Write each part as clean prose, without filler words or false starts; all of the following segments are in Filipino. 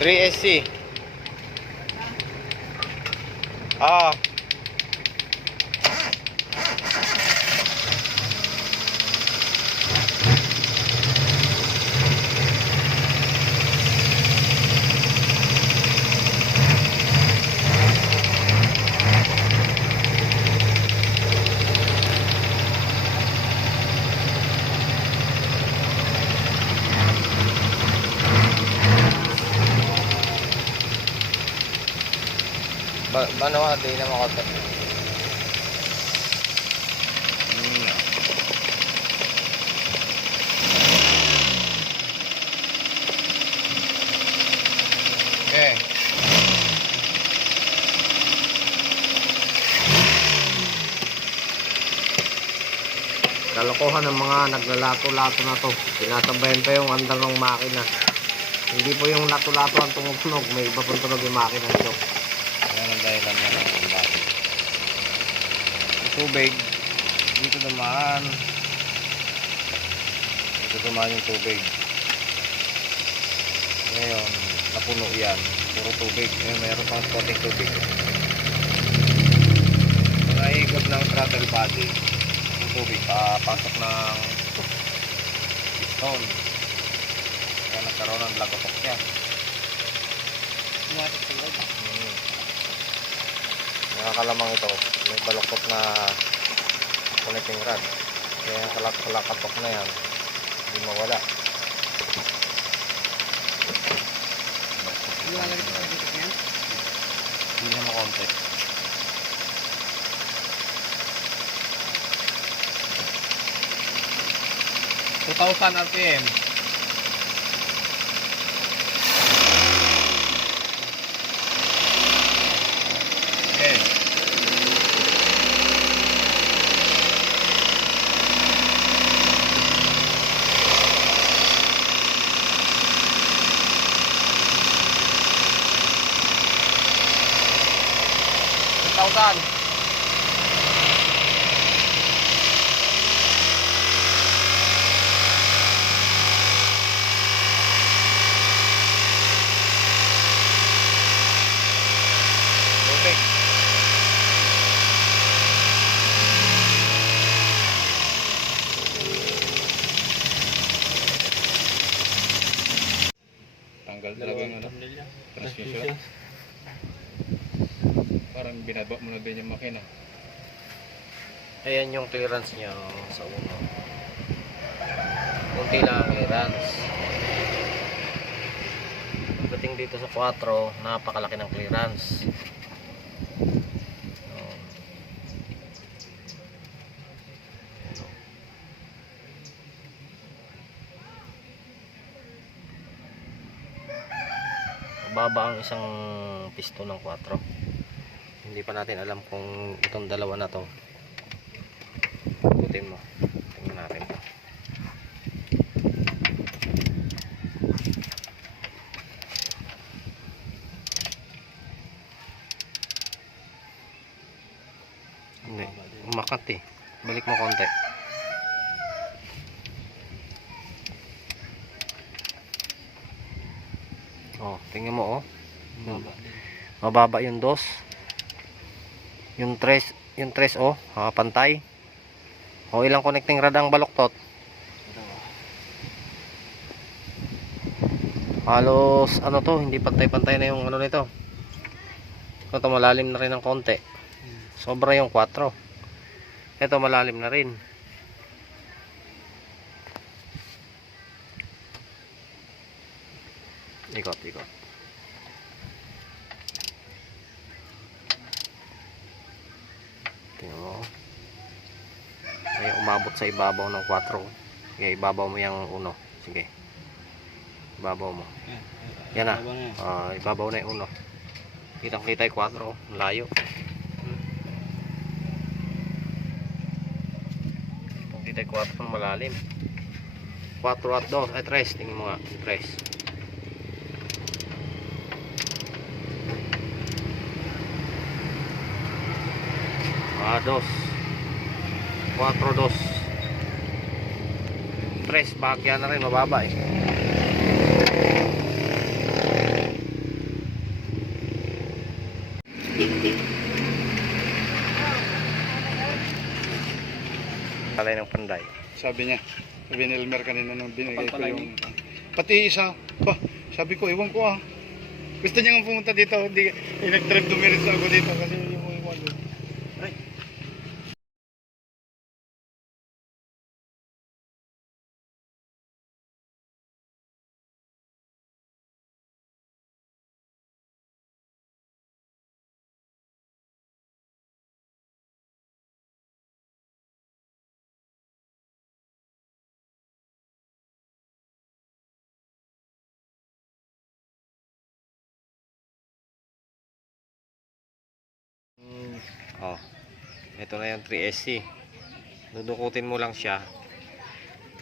3SC. Ah. Ano nga, di na makota. Okay. Kalokohan ng mga naglalato-lato na to. Sinasabayan pa yung andar ng makina. Hindi po yung lato-lato ang tumutunog. May iba pong tunog yung makina nito. Ayan ang dahilan niya ng bakit. Tubig. Dito dumaan. Dito dumaan yung tubig. Ngayon, napuno yan. Puro tubig. Ngayon, mayroon pang konting tubig. Naiikot ng throttle body. Yung tubig papasok ng piston. Kaya nagkaroon ng lagotok yan. Nakakalamang ito. May baloktot na connecting rod. Kaya kalakatok na yan. Hindi mawala. Hindi na makonte. 2,000 RPM. Okay. Tautan. Tubig. Tanggal talaga yung ano, transmission. Parang binaba mo na din yung makina. Ayan yung clearance niya sa uno. Kunti lang ang clearance. Pagdating dito sa 4, napakalaki ng clearance. Mababa ang isang piston ng 4. Hindi pa natin alam kung itong dalawa na to. Ikutin mo. Tingnan natin to. Hindi. Umakat eh. Balik mo konti. Oh, tingnan mo oh. Mababa yung dos. Yung tres oh, pantay. O ilang connecting rod ang baluktot? Halos ano to, hindi pantay-pantay na yung ano nito. Ito malalim na rin ng konti. Sobra yung 4. Ito malalim na rin. Ikot. Tingnan mo. Ay, umabot sa ibabaw ng 4. Sige, ibabaw mo yung uno. Sige. Ibabaw mo. Yan na. Ibabaw na yung uno. Kitang-kita yung 4. Layo. Kitang-kita yung 4 ng malalim. 4 at 2. Ay, 3. Tingnan mo nga. 3. Dos 4 dos 3 bahagya na rin mababa eh. pagpalay ng panday. Sabi ni Elmer kanina nung binigay ko yung... Pati isa, sabi ko, ewan ko Gusto niya nga pumunta dito, hindi, nag-trip dumiritso ako dito kasi yung mga ano. Ay. Oh. Ito na yung 3SC. Dudukutin mo lang siya.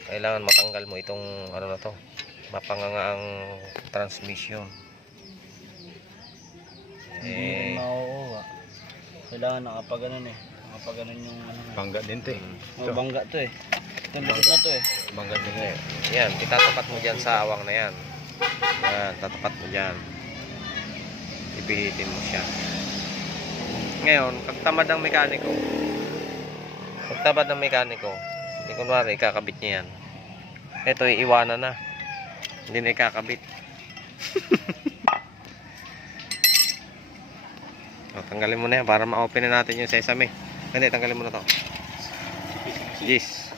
Kailangan matanggal mo itong ano na to. Mapanganga ang transmission. Hindi mauuwa. Kailangan nakapaganon Nakapaganon yung ano. Bangga din to Bangga to Itong likod na to Bangga din eh. Yan, itatapat mo dyan sa awang na yan. Yan, tatapat mo dyan. Ipihitin mo siya. Ngayon, pagtamad ng mekaniko, hindi kunwari, ikakabit niya yan. Ito, iiwanan na. Hindi na ikakabit. O, tanggalin mo na yan para ma-open na natin yung sesame. Hindi, tanggalin mo na to. Gis.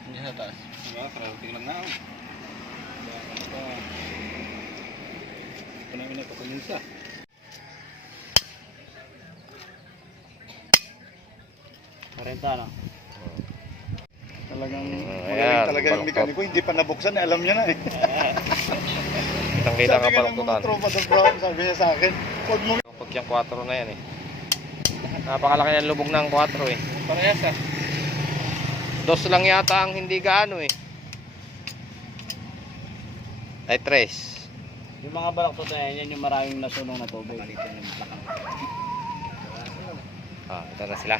Hindi sa taas. Tingnan na Ito namin na pakulinsa. Karenta Talagang ayan, talaga yung mekaniko, hindi pa nabuksan, alam niya na Kitang-kita ka Sabi nga ng mga palangkutan. tropa ng Brown, sabi niya sa akin, huwag mo Pag yung 4 na yan napakalaki ng lubog ng 4 Parehas Dos lang yata ang hindi gaano Ay 3. Yung mga balaktot yan yung maraming nasunong na tubig. Ito na sila.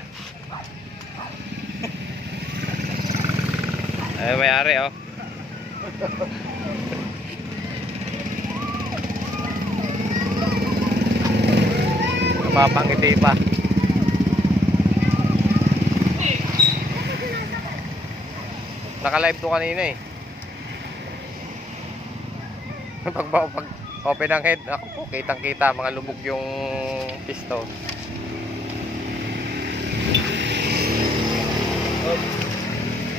Ay, may-ari Mapapangiti pa. Naka-live to kanina pag open ang head, ako po, kitang-kita mga lubog yung piston.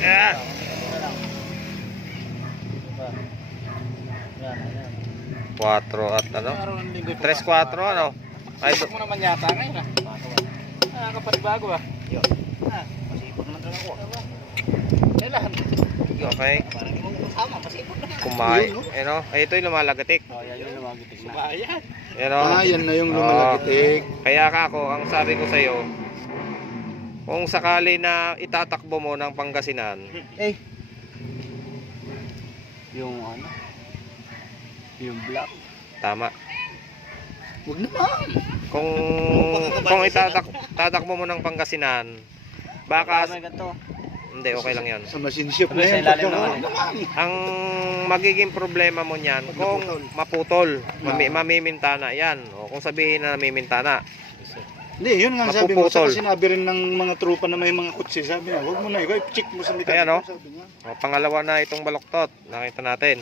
Ah! 4 at ano? 3-4 ano? Ay, mo naman yata ngayon nakakapanibago masipot naman talaga ako. Kailan? okay. Parang hindi mo kasama, masipot na. Kumay. Ay, ito yung lumalagatik. Yan yung lumagitik na. Ayan. yan na yung lumalagitik. Kaya ako, ang sabi ko sa'yo, kung sakali na itatakbo mo ng Pangasinan, Yung yung black. tama. Huwag naman. Kung itatakbo mo ng Pangasinan, baka May ganito. hindi, okay lang yan. Sa machine shop Sabi na sa yan. ilalim pagka- naman Ang magiging problema mo niyan kung maputol, mamimintana yan. O kung sabihin na namimintana. Hindi, yun nga sabi mo. Mapuputol. Saka sinabi rin ng mga trupa na may mga kutsi. Sabi niya, huwag mo na, ikaw check mo sa mekaniko. Ayan, no? Sabi niya. O, pangalawa na itong baloktot. Nakita natin.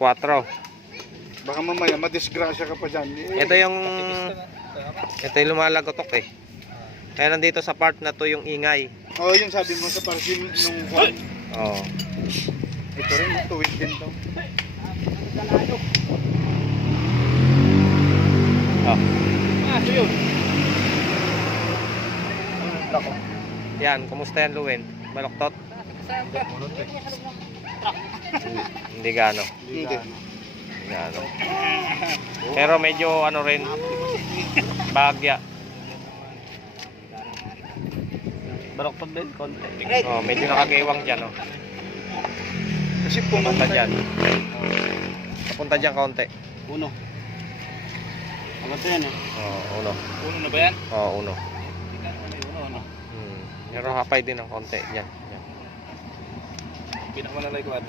4. Baka mamaya, madisgrasya ka pa dyan. Ito yung lumalagotok Kaya nandito sa part na to yung ingay. Oo, yun sabi mo sa parking nung kwan. Oo. Ito rin, tuwid din to. Ito yun. Yan, kumusta yan Luwen? Baloktot? Hindi gaano. Hindi. Hindi gaano. Pero medyo ano rin, bagya. Balaktot din, konti. Oh, medyo nakagewang dyan Kasi Papunta pumunta dyan. Papunta dyan kaunti. Uno. Ano to yan Uno. Uno na ba yan? Uno. Uno. Pero hapay din ng konti. Yan. Pinakamalay 4.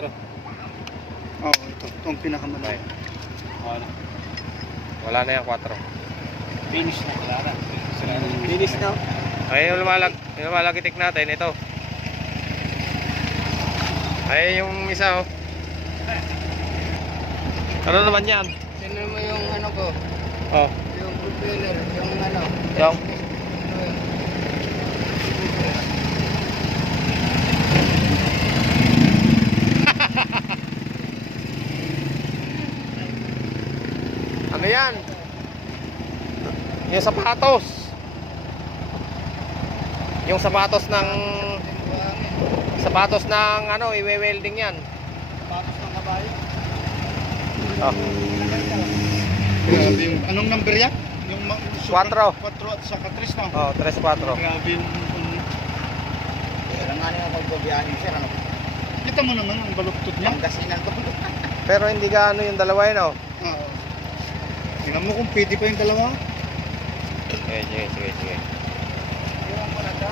Oo, ito. Itong pinakamalay. Ano? Wala na yung 4. Finish na. Finish na. Ay, yung lumalagitik natin, ito. Ay, yung isa, oh. Ano naman yan? Tingnan mo yung ano ko, Oh, yung propeller, yung ano. yung. Ano yan? Yung sapatos. Yung sapatos ng ano, i-welding yan. Patos ng kabayo. Oh. Grabe yung, anong number yan? Yung 4. 4 at saka 3 na. Oh, 3-4. Grabe yung, Kailangan nga nyo pagbabiyahin sir, ano? kita mo naman ang baluktot niya. Pangasinan to. Pero hindi gaano yung dalawa yun, oh. Oo. Tingnan mo kung pwede pa yung dalawa. Sige. Iwan ko na to.